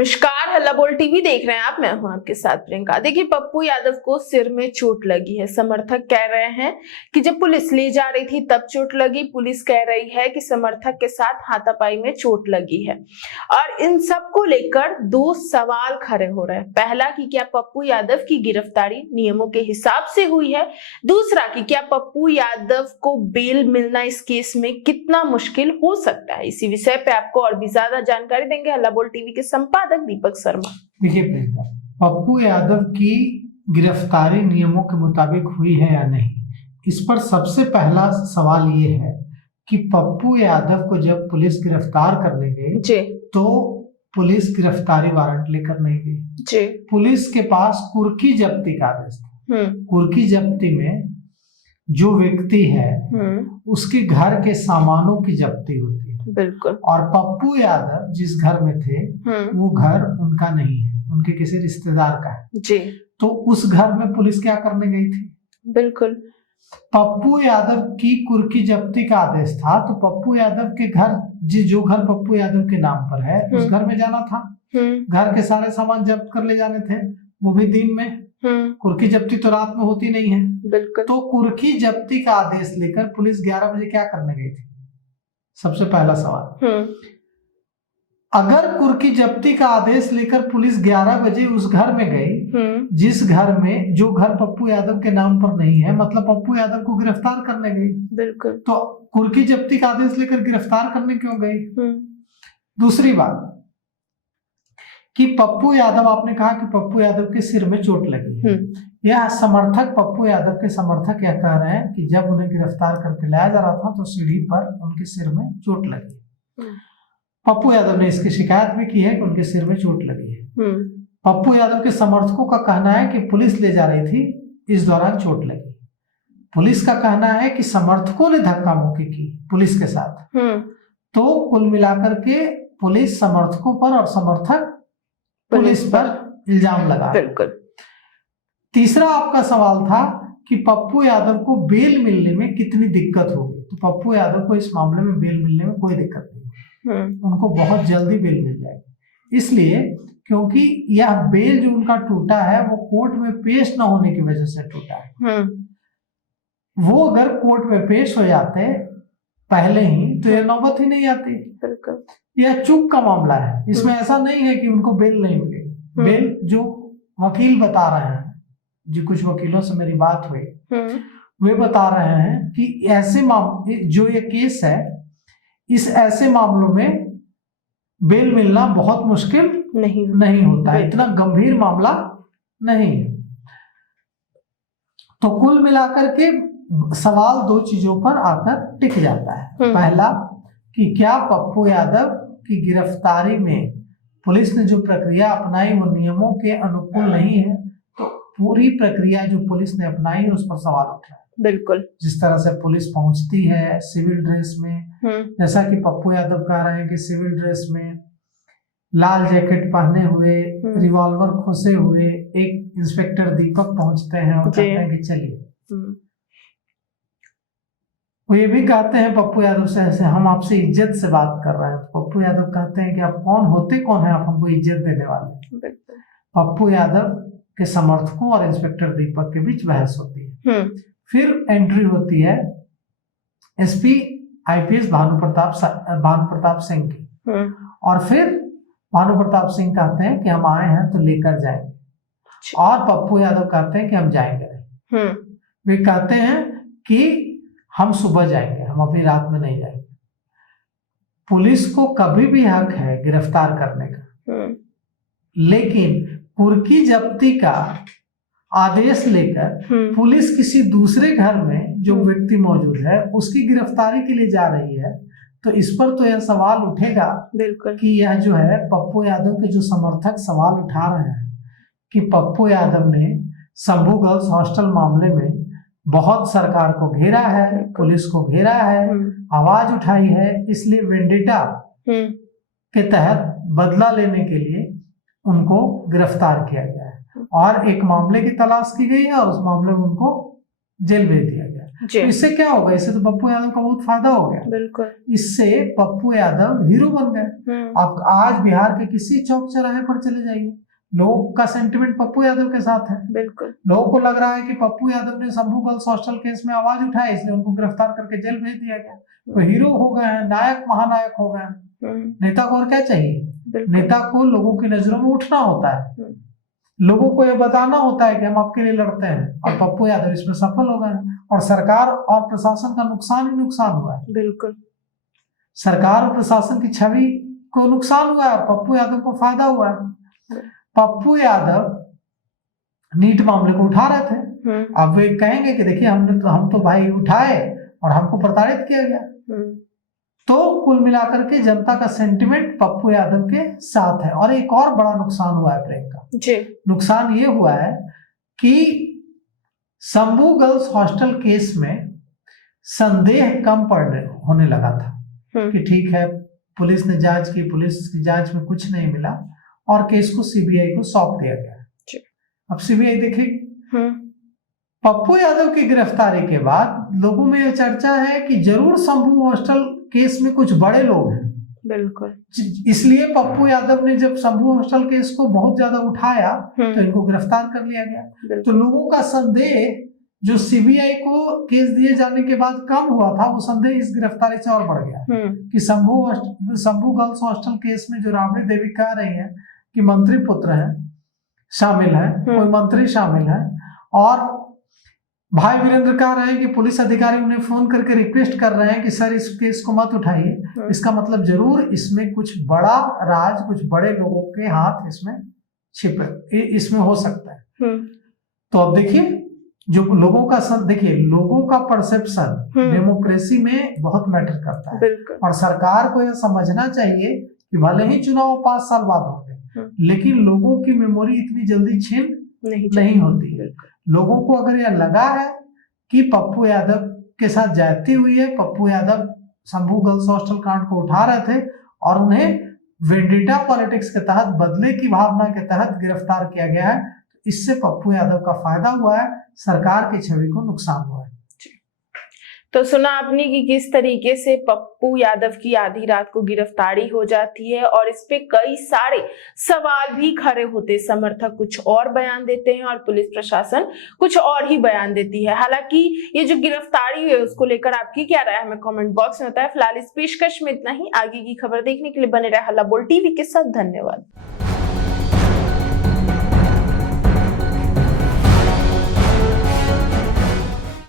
नमस्कार, हल्ला बोल टीवी देख रहे हैं आप। मैं हूं आपके साथ प्रियंका। देखिए, पप्पू यादव को सिर में चोट लगी है। समर्थक कह रहे हैं कि जब पुलिस ले जा रही थी तब चोट लगी। पुलिस कह रही है कि समर्थक के साथ हाथापाई में चोट लगी है। और इन सब को लेकर दो सवाल खड़े हो रहे हैं। पहला कि क्या पप्पू यादव की गिरफ्तारी नियमों के हिसाब से हुई है। दूसरा कि क्या पप्पू यादव को बेल मिलना इस केस में कितना मुश्किल हो सकता है। इसी विषय पे आपको और भी ज्यादा जानकारी देंगे हल्ला बोल टीवी के संपादक दीपक शर्मा। देखिए प्रियंका, पप्पू यादव की गिरफ्तारी नियमों के मुताबिक हुई है या नहीं, इस पर सबसे पहला सवाल ये है कि पप्पू यादव को जब पुलिस गिरफ्तार करने गई तो पुलिस गिरफ्तारी वारंट लेकर नहीं गई। पुलिस के पास कुर्की जब्ती का आदेश था। कुर्की जब्ती में जो व्यक्ति है उसके घर के सामानों की जब्ती होती है। बिल्कुल। और पप्पू यादव जिस घर में थे वो घर उनका नहीं है, उनके किसी रिश्तेदार का है जी। तो उस घर में पुलिस क्या करने गई थी? बिल्कुल। पप्पू यादव की कुर्की जब्ती का आदेश था तो पप्पू यादव के घर, जो घर पप्पू यादव के नाम पर है, उस घर में जाना था। घर के सारे सामान जब्त कर ले जाने थे, वो भी दिन में। कुर्की जब्ती तो रात में होती नहीं है। बिल्कुल। तो कुर्की जब्ती का आदेश लेकर पुलिस 11 बजे क्या करने गई थी? सबसे पहला सवाल। अगर कुर्की जब्ती का आदेश लेकर पुलिस 11 बजे उस घर में गई जिस घर में, जो घर पप्पू यादव के नाम पर नहीं है, मतलब पप्पू यादव को गिरफ्तार करने गई। बिल्कुल। तो कुर्की जब्ती का आदेश लेकर गिरफ्तार करने क्यों गई? दूसरी बात कि पप्पू यादव, आपने कहा कि पप्पू यादव के सिर में चोट लगी है। यह समर्थक, पप्पू यादव के समर्थक यह कह रहे हैं कि जब उन्हें गिरफ्तार करके लाया जा रहा था तो सीढ़ी पर उनके सिर में चोट लगी। पप्पू यादव ने इसकी शिकायत भी की है कि उनके सिर में चोट लगी है। पप्पू यादव के समर्थकों का कहना है कि पुलिस ले जा रही थी, इस दौरान चोट लगी। पुलिस का कहना है कि समर्थकों ने धक्का मुक्की की पुलिस के साथ। तो कुल मिलाकर के पुलिस समर्थकों पर और समर्थक पुलिस पर इल्जाम लगा। बिल्कुल। तीसरा आपका सवाल था कि पप्पू यादव को बेल मिलने में कितनी दिक्कत होगी। तो पप्पू यादव को इस मामले में बेल मिलने में कोई दिक्कत नहीं, उनको बहुत जल्दी बेल मिल जाएगी। इसलिए क्योंकि यह बेल जो उनका टूटा है वो कोर्ट में पेश न होने की वजह से टूटा है। वो अगर कोर्ट में पेश हो जाते पहले ही तो यह नौबत ही नहीं आती। बिल्कुल। यह चूक का मामला है, इसमें ऐसा नहीं है कि उनको बेल नहीं मिलेगी। बेल जो वकील बता रहे हैं, जो कुछ वकीलों से मेरी बात हुई, वे बता रहे हैं कि ऐसे मामले, जो ये केस है, इस ऐसे मामलों में बेल मिलना बहुत मुश्किल नहीं होता है, इतना गंभीर मामला नहीं। तो कुल मिलाकर के सवाल दो चीजों पर आकर टिक जाता है। पहला कि क्या पप्पू यादव की गिरफ्तारी में पुलिस ने जो प्रक्रिया अपनाई वो नियमों के अनुकूल नहीं है। तो पूरी प्रक्रिया जो पुलिस ने अपनाई है उस पर सवाल उठ रहा है। बिल्कुल। जिस तरह से पुलिस पहुंचती है सिविल ड्रेस में, जैसा कि पप्पू यादव कह रहे हैं कि सिविल ड्रेस में लाल जैकेट पहने हुए, रिवॉल्वर खोसे हुए एक इंस्पेक्टर दीपक पहुंचते हैं और कहते हैं कि चलिए। वो ये भी कहते हैं पप्पू यादव से, ऐसे हम आपसे इज्जत से बात कर रहे हैं। तो पप्पू यादव कहते हैं कि आप कौन होते, कौन है आप हमको इज्जत देने वाले। पप्पू यादव के समर्थकों और इंस्पेक्टर दीपक के बीच बहस होती है। फिर एंट्री होती है एसपी आईपीएस भानु प्रताप सिंह की। और फिर भानु प्रताप सिंह कहते हैं कि हम आए हैं तो लेकर जाएंगे, और पप्पू यादव कहते हैं कि हम जाएंगे। वे कहते हैं कि हम सुबह जाएंगे, हम अभी रात में नहीं जाएंगे। पुलिस को कभी भी हक है गिरफ्तार करने का, लेकिन कुर्की जब्ती का आदेश लेकर पुलिस किसी दूसरे घर में जो व्यक्ति मौजूद है उसकी गिरफ्तारी के लिए जा रही है, तो इस पर तो यह सवाल उठेगा कि यह जो है पप्पू यादव के जो समर्थक सवाल उठा रहे हैं कि पप्पू यादव ने शंभू गर्ल्स हॉस्टल मामले में बहुत सरकार को घेरा है, पुलिस को घेरा है, आवाज उठाई है, इसलिए वेंडेटा के तहत बदला लेने के लिए उनको गिरफ्तार किया गया है और एक मामले की तलाश की गई है और उस मामले में उनको जेल भेज दिया गया। जी। तो इससे क्या होगा, इससे तो पप्पू यादव का बहुत फायदा हो गया। बिल्कुल। इससे पप्पू यादव हीरो बन गए। आप आज बिहार के किसी चौक चौराहे पर चले जाइए, लोगों का सेंटिमेंट पप्पू यादव के साथ है। बिल्कुल। लोगों को लग रहा है कि पप्पू यादव ने शंभू गर्ल्स हॉस्टल केस में आवाज उठाई, इसलिए उनको गिरफ्तार करके जेल भेज दिया गया। वो हीरो हो गए हैं, नायक महानायक हो गए हैं। नेता को और क्या चाहिए? नेता को लोगों की नजरों में उठना होता है, लोगों को यह बताना होता है कि हम आपके लिए लड़ते हैं, और पप्पू यादव इसमें सफल हो गए हैं। और सरकार और प्रशासन का नुकसान ही नुकसान हुआ है। बिल्कुल। सरकार और प्रशासन की छवि को नुकसान हुआ है, पप्पू यादव को फायदा हुआ है। पप्पू यादव नीट मामले को उठा रहे थे, अब वे कहेंगे कि देखिए हम तो भाई उठाए और हमको प्रताड़ित किया गया। तो कुल मिलाकर के जनता का सेंटिमेंट पप्पू यादव के साथ है। और एक और बड़ा नुकसान हुआ है प्रियंका जी। नुकसान ये हुआ है कि शंभू गर्ल्स हॉस्टल केस में संदेह कम होने लगा था कि ठीक है, पुलिस ने जांच की, पुलिस की जांच में कुछ नहीं मिला और केस को सीबीआई को सौंप दिया गया। अब सीबीआई देखेगी। पप्पू यादव की गिरफ्तारी के बाद लोगों में यह चर्चा है कि जरूर शंभू हॉस्टल केस में कुछ बड़े लोग हैं। बिल्कुल। इसलिए पप्पू यादव ने जब शंभू हॉस्टल केस को बहुत ज्यादा उठाया तो इनको गिरफ्तार कर लिया गया। तो लोगों का संदेह जो सीबीआई को केस दिए जाने के बाद कम हुआ था, वो संदेह इस गिरफ्तारी से और बढ़ गया कि शंभू गर्ल्स हॉस्टल केस में जो राबड़ी देवी कह रही है कि मंत्री पुत्र हैं, शामिल है, कोई मंत्री शामिल है, और भाई वीरेंद्र कह रहे हैं कि पुलिस अधिकारी उन्हें फोन करके रिक्वेस्ट कर रहे हैं कि सर इस केस को मत उठाइए। इसका मतलब जरूर इसमें कुछ बड़ा राज, कुछ बड़े लोगों के हाथ इसमें छिपे, इसमें हो सकता है। तो अब देखिए, जो लोगों का देखिए, लोगों का परसेप्शन डेमोक्रेसी में बहुत मैटर करता है। और सरकार को यह समझना चाहिए कि भले ही चुनाव 5 साल बाद होंगे, लेकिन लोगों की मेमोरी इतनी जल्दी छीन नहीं होती है। लोगों को अगर यह लगा है कि पप्पू यादव के साथ जाती हुई है, पप्पू यादव शंभू गर्ल्स हॉस्टल कांड को उठा रहे थे और उन्हें वेंडिटा पॉलिटिक्स के तहत, बदले की भावना के तहत गिरफ्तार किया गया है, तो इससे पप्पू यादव का फायदा हुआ है, सरकार की छवि को नुकसान हुआ है। तो सुना आपने कि किस तरीके से पप्पू यादव की आधी रात को गिरफ्तारी हो जाती है और इस पे कई सारे सवाल भी खड़े होते। समर्थक कुछ और बयान देते हैं और पुलिस प्रशासन कुछ और ही बयान देती है। हालांकि ये जो गिरफ्तारी है उसको लेकर आपकी क्या राय है, हमें कमेंट बॉक्स में बताएं। फिलहाल इस पेशकश में इतना ही। आगे की खबर देखने के लिए बने रहे हल्ला बोल टीवी के साथ। धन्यवाद।